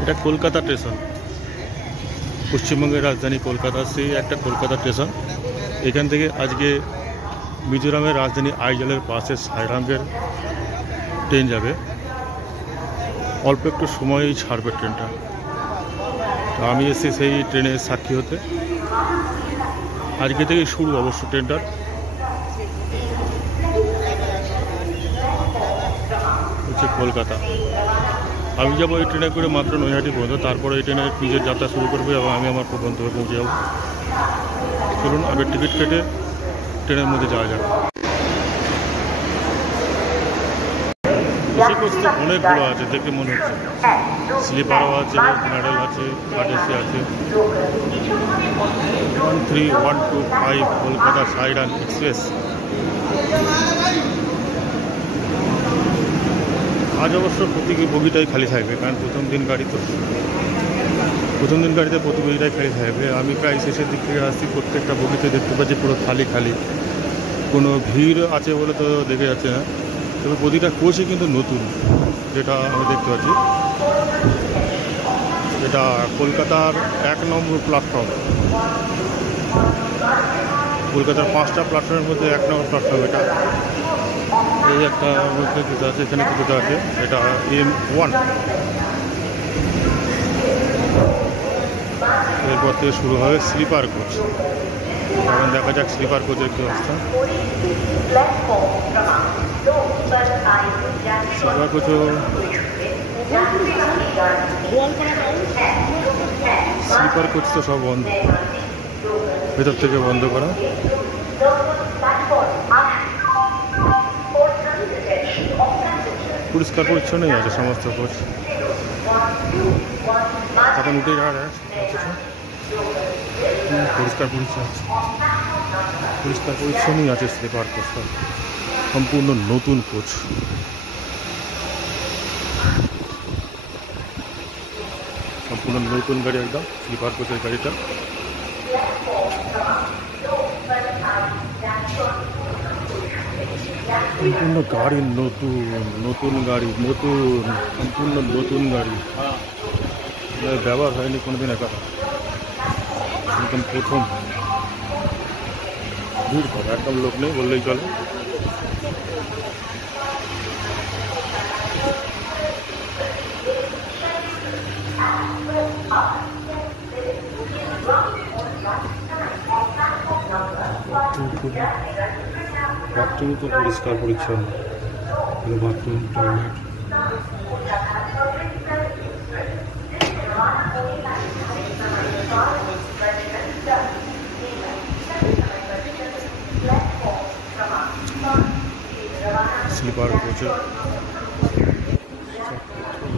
এটা কলকাতা স্টেশন, পশ্চিমবঙ্গের রাজধানী কলকাতা, সেই একটা কলকাতা স্টেশন। এখান থেকে আজকে মিজোরামের রাজধানী আইজলের পাশে সাইরামের ট্রেন যাবে। অল্প একটু সময়ই ছাড়বে ট্রেনটা। তো আমি এসে সেই ট্রেনের সাক্ষী হতে। আজকে থেকেই শুরু অবশ্য ট্রেনটার। হচ্ছে কলকাতা। আমি যাবো এই ট্রেনে করে মাত্র নৈহাটি পর্যন্ত, তারপরে এই ট্রেনে নিজের যাত্রা শুরু করবে এবং আমি আমার গন্তব্যে পৌঁছে যাবো। চলুন আগে টিকিট কেটে ট্রেনের মধ্যে যাওয়া যাবে। বেশি কোচ তো অনেকগুলো আছে দেখে মনে হচ্ছে। স্লিপারও আছে, জেনারেল আছে, থার্ড এসি আছে। 13125 কলকাতা সাইরাম এক্সপ্রেস। আজ অবশ্য প্রতি বগিটাই খালি থাকবে, কারণ প্রথম দিন গাড়িতে প্রতি বগিটাই খালি থাকবে। আমি প্রায় শেষের দিক থেকে আসছি, প্রত্যেকটা বগিতে দেখতে পাচ্ছি পুরো খালি খালি। কোনো ভিড় আছে বলে তো দেখে যাচ্ছে না, তবে প্রতিটা কোচই কিন্তু নতুন, যেটা আমি দেখতে পাচ্ছি। এটা কলকাতার 1 নম্বর প্ল্যাটফর্ম। কলকাতার 5টা প্ল্যাটফর্মের মধ্যে 1 নম্বর প্ল্যাটফর্ম এটা। এই একটা মধ্যে কিছু আছে, এখানে কিছুটা আছে। এটা M1। এরপর থেকে শুরু হবে স্লিপার কোচ। এখন দেখা যাক স্লিপার কোচের কী অবস্থা। স্লিপার কোচও স্লিপার কোচ তো সব বন্ধ, ভেতর থেকে বন্ধ করা। পরিষ্কার পরিচ্ছন্নই আছে সমস্ত কোচ। এখন উঠে যাওয়া পরিষ্কার পরিচ্ছন্নই আছে স্লিপার কোচ। সম্পূর্ণ নতুন কোচ। সম্পূর্ণ নতুন গাড়ি একদম স্লিপার কোচের গাড়িটা। সম্পূর্ণ গাড়ি নতুন গাড়ি, সম্পূর্ণ নতুন গাড়ি। ব্যবহার হয়নি কোনোদিন, একদম প্রথম। ভিড় করে, একদম লোক নেই বললেই চলে। বাথরুম তো পরিষ্কার পরিচ্ছন্ন, বাথরুম টয়লেট। স্লিপার কোচে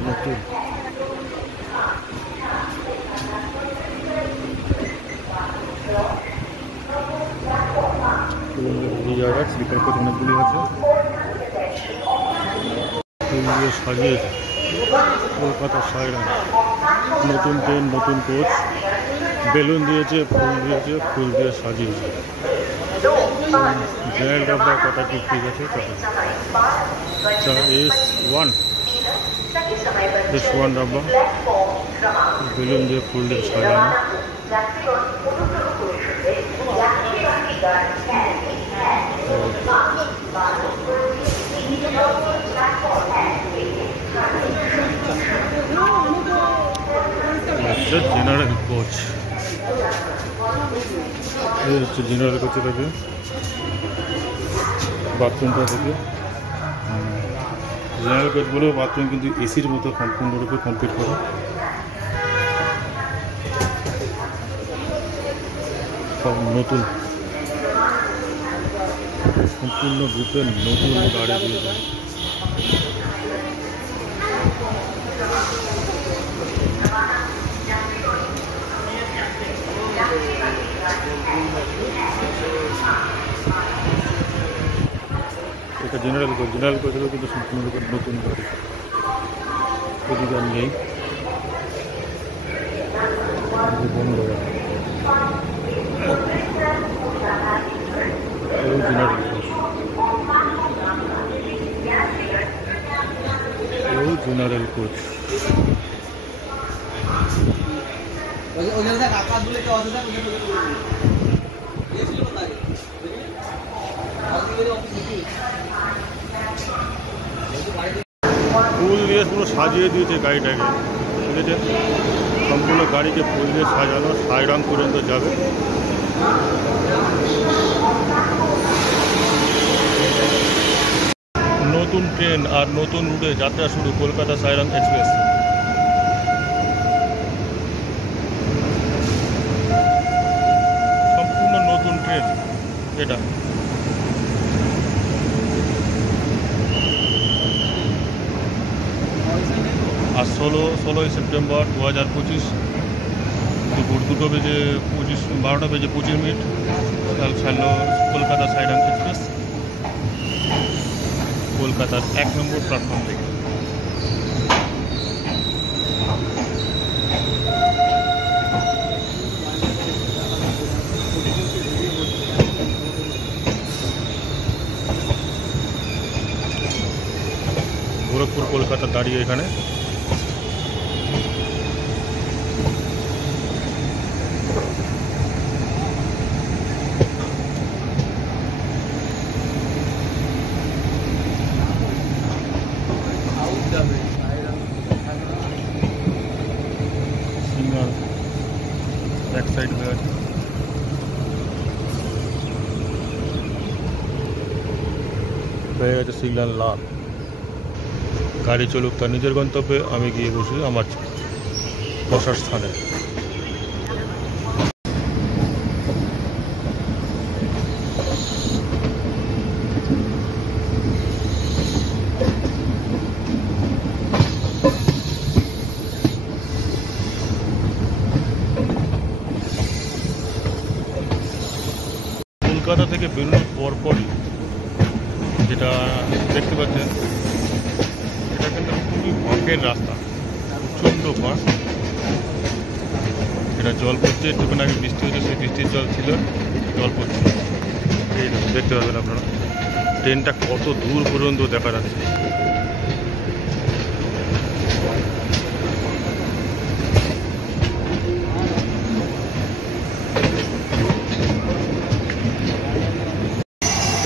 নতুন। জায়গায় স্লিপার কোচ অনেকগুলি আছে। ফুল দিয়ে সাজিয়েছে কলকাতা সাইরাম। নতুন ট্রেন, নতুন কোচ, বেলুন দিয়েছে, ফুল দিয়ে সাজিয়েছে। জেনারেল ডাব্বা কটা কি ঠিক আছে। S1 ডাব্বা বেলুন দিয়ে ফুল দিয়ে সাজানো। জেনারেল কোচ, এই হচ্ছে জেনারেল কোচে থাকে বাথরুমটা থেকে। জেনারেল কোচগুলো বাথরুম কিন্তু এসির মতো সম্পূর্ণরূপে কমপ্লিট করা। সব নতুন, সম্পূর্ণ রূপে নতুন গাড়ি দিয়েছে। এটা জেনারেল কোচেরও কিন্তু সম্পূর্ণরূপে নতুন গাড়ি, অধিকার নেই। বন্ধ জেনারেল কোচ। ফুল দিয়ে পুরো সাজিয়ে দিয়েছে গাড়িটাকে, ঠিক আছে? সম্পূর্ণ গাড়িকে ফুল দিয়ে সাজানো, সাইরাম পর্যন্ত যাবে। নতুন ট্রেন আর নতুন রুটে যাত্রা শুরু, কলকাতা সাইরাম এক্সপ্রেস। সম্পূর্ণ নতুন ট্রেন এটা। আর 16ই সেপ্টেম্বর 2025 দুপুর 12টা বেজে 25 মিনিট ছাড়লো কলকাতা সাইরাম এক্সপ্রেস কলকাতার 1 নম্বর প্ল্যাটফর্ম থেকে। গোরখপুর কলকাতা দাঁড়িয়ে এখানে। সিগন্যাল এক সাইড হয়ে আছে। হয়ে গেছে সিগন্যাল লাল। গাড়ি চলুক তার নিজের গন্তব্যে, আমি গিয়ে বসি আমার বসার স্থানে। কলকাতা থেকে বেরোনোর পরপরই যেটা দেখতে পাচ্ছেন, এটা কিন্তু খুবই বাঁকের রাস্তা, প্রচণ্ড বাঁক। এটা জল পড়ছে, একটুখানি আগে বৃষ্টি হচ্ছে, সেই বৃষ্টির জল ছিল, জল পড়ছে। এই দেখতে পাবেন আপনারা ট্রেনটা কত দূর পর্যন্ত দেখা যাচ্ছে।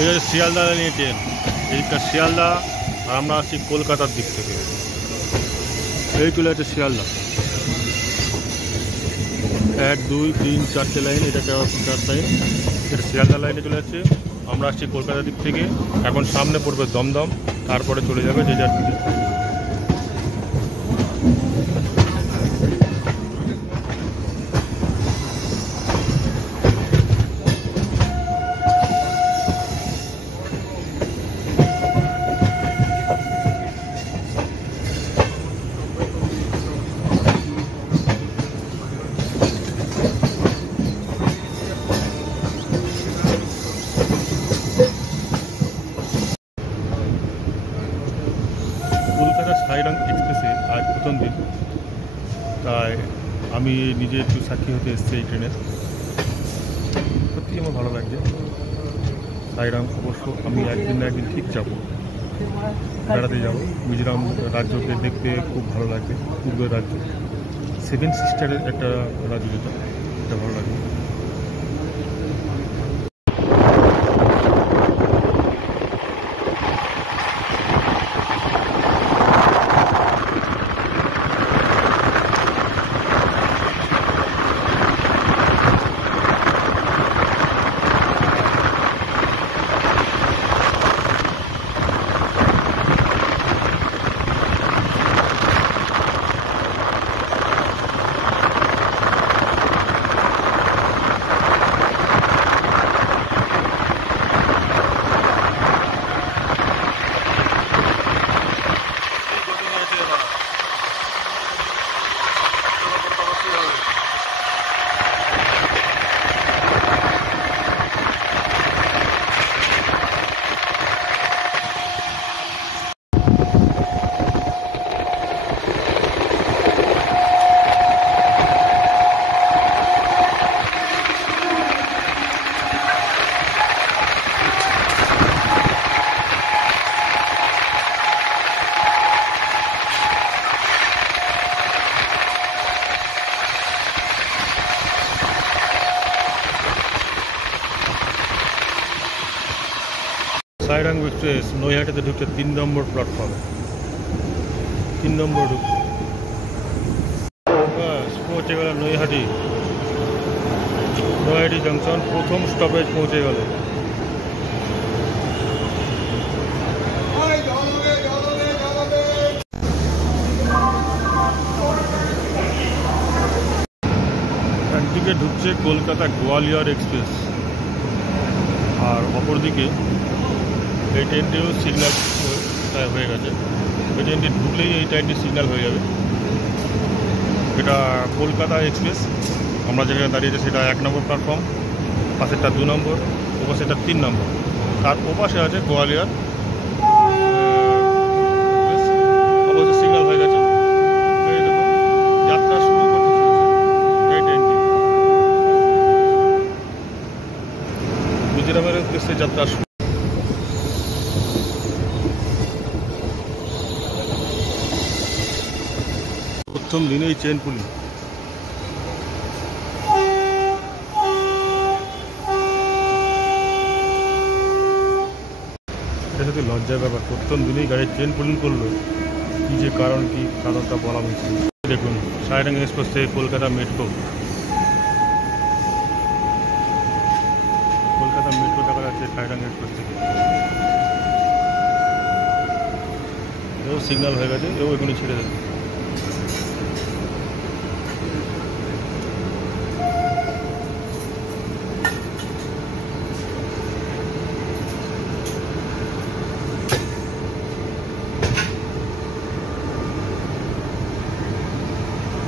এই হচ্ছে শিয়ালদা নিয়ে ট্রেন, এইটা শিয়ালদা। আর আমরা আসছি কলকাতার দিক থেকে। এই চলে যাচ্ছে শিয়ালদা, 1, 2, 3, 4টে লাইন, এটা 4 লাইন, এটা শিয়ালদা লাইনে চলে যাচ্ছে। আমরা আসছি কলকাতার দিক থেকে। এখন সামনে পড়বে দমদম, তারপরে চলে যাবে যে যার দিকে। কলকাতা সাইরাম এক্সপ্রেসে আজ প্রথম দিন, তাই আমি নিজে একটু সাক্ষী হতে এসেছি এই ট্রেনের। সত্যি আমার ভালো লাগছে। সাইরাম অবশ্য আমি একদিন না একদিন ঠিক যাবো, বেড়াতে যাবো। মিজোরাম রাজ্যকে দেখতে খুব ভালো লাগবে, পূর্বের রাজ্য, 7 সিস্টারের একটা রাজ্য, এটা ভালো লাগবে। এক্সপ্রেস নৈহাটিতে ঢুকছে 3 নম্বর প্ল্যাটফর্মে। 3 নম্বর ঢুকছে, ব্যাস পৌঁছে গেল নৈহাটি। নৈহাটি জংশন প্রথম স্টপেজ পৌঁছে গেল। একদিকে ঢুকছে কলকাতা গোয়ালিয়র এক্সপ্রেস, আর অপরদিকে এই ট্রেনটিও সিগন্যাল হয়ে গেছে। এই ট্রেনটি ঢুকলেই এই ট্রেনটি সিগন্যাল হয়ে যাবে। এটা কলকাতা এক্সপ্রেস, আমরা যেখানে দাঁড়িয়েছি সেটা 1 নম্বর প্ল্যাটফর্ম, পাশেরটা 2 নম্বর, ওপাশেরটা 3 নম্বর, তার ওপাশে আছে গোয়ালিয়র। অবশ্য সিগন্যাল হয়ে গেছে। এই দেখুন যাত্রা শুরু করতে চলেছে এই ট্রেনটি। মিজোরামের উদ্দেশ্যে যাত্রা শুরু। প্রথম দিনেই চেন পুলিশ। এটা সত্যি লজ্জার ব্যাপার, প্রথম দিনেই গাড়ির চেন পুলিং করলো। কি যে কারণটা বলা মুশকিল। দেখুন সাইরাঙ্গা এক্সপ্রেস থেকে কলকাতা মেট্রো দেখা যাচ্ছে সাইরাঙ্গা এক্সপ্রেস থেকে। এও সিগন্যাল হয়ে গেছে, এও এখনই ছেড়ে দেবে।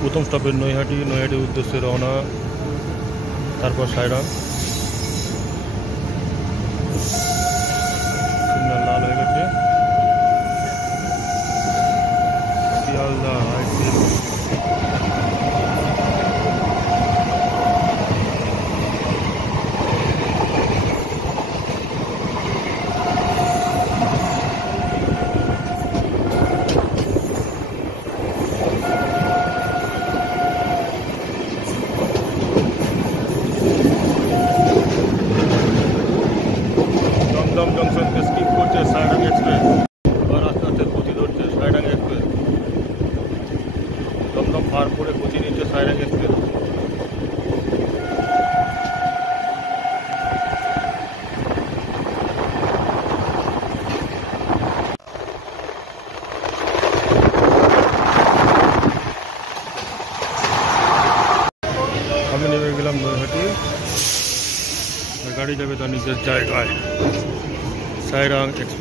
প্রথম স্টপের নৈহাটির উদ্দেশ্যে রওনা, তারপর সাইরাম। সিগন্যাল লাল হয়ে গেছে। শিয়ালদা দমদম জংশনকে স্কিপ করছে সাইরাঙ্গা এক্সপ্রেস, এবার আস্তে আস্তে গতি ধরছে সাইরাঙ্গা এক্সপ্রেস। দমদম পার করে গতি নিচ্ছে সাইরাঙ্গা এক্সপ্রেস। আমি নেমে গেলাম নৈহাটি, গাড়ি যাবে তার নিজের জায়গায়। সাইরাং এক্সপ্রেস।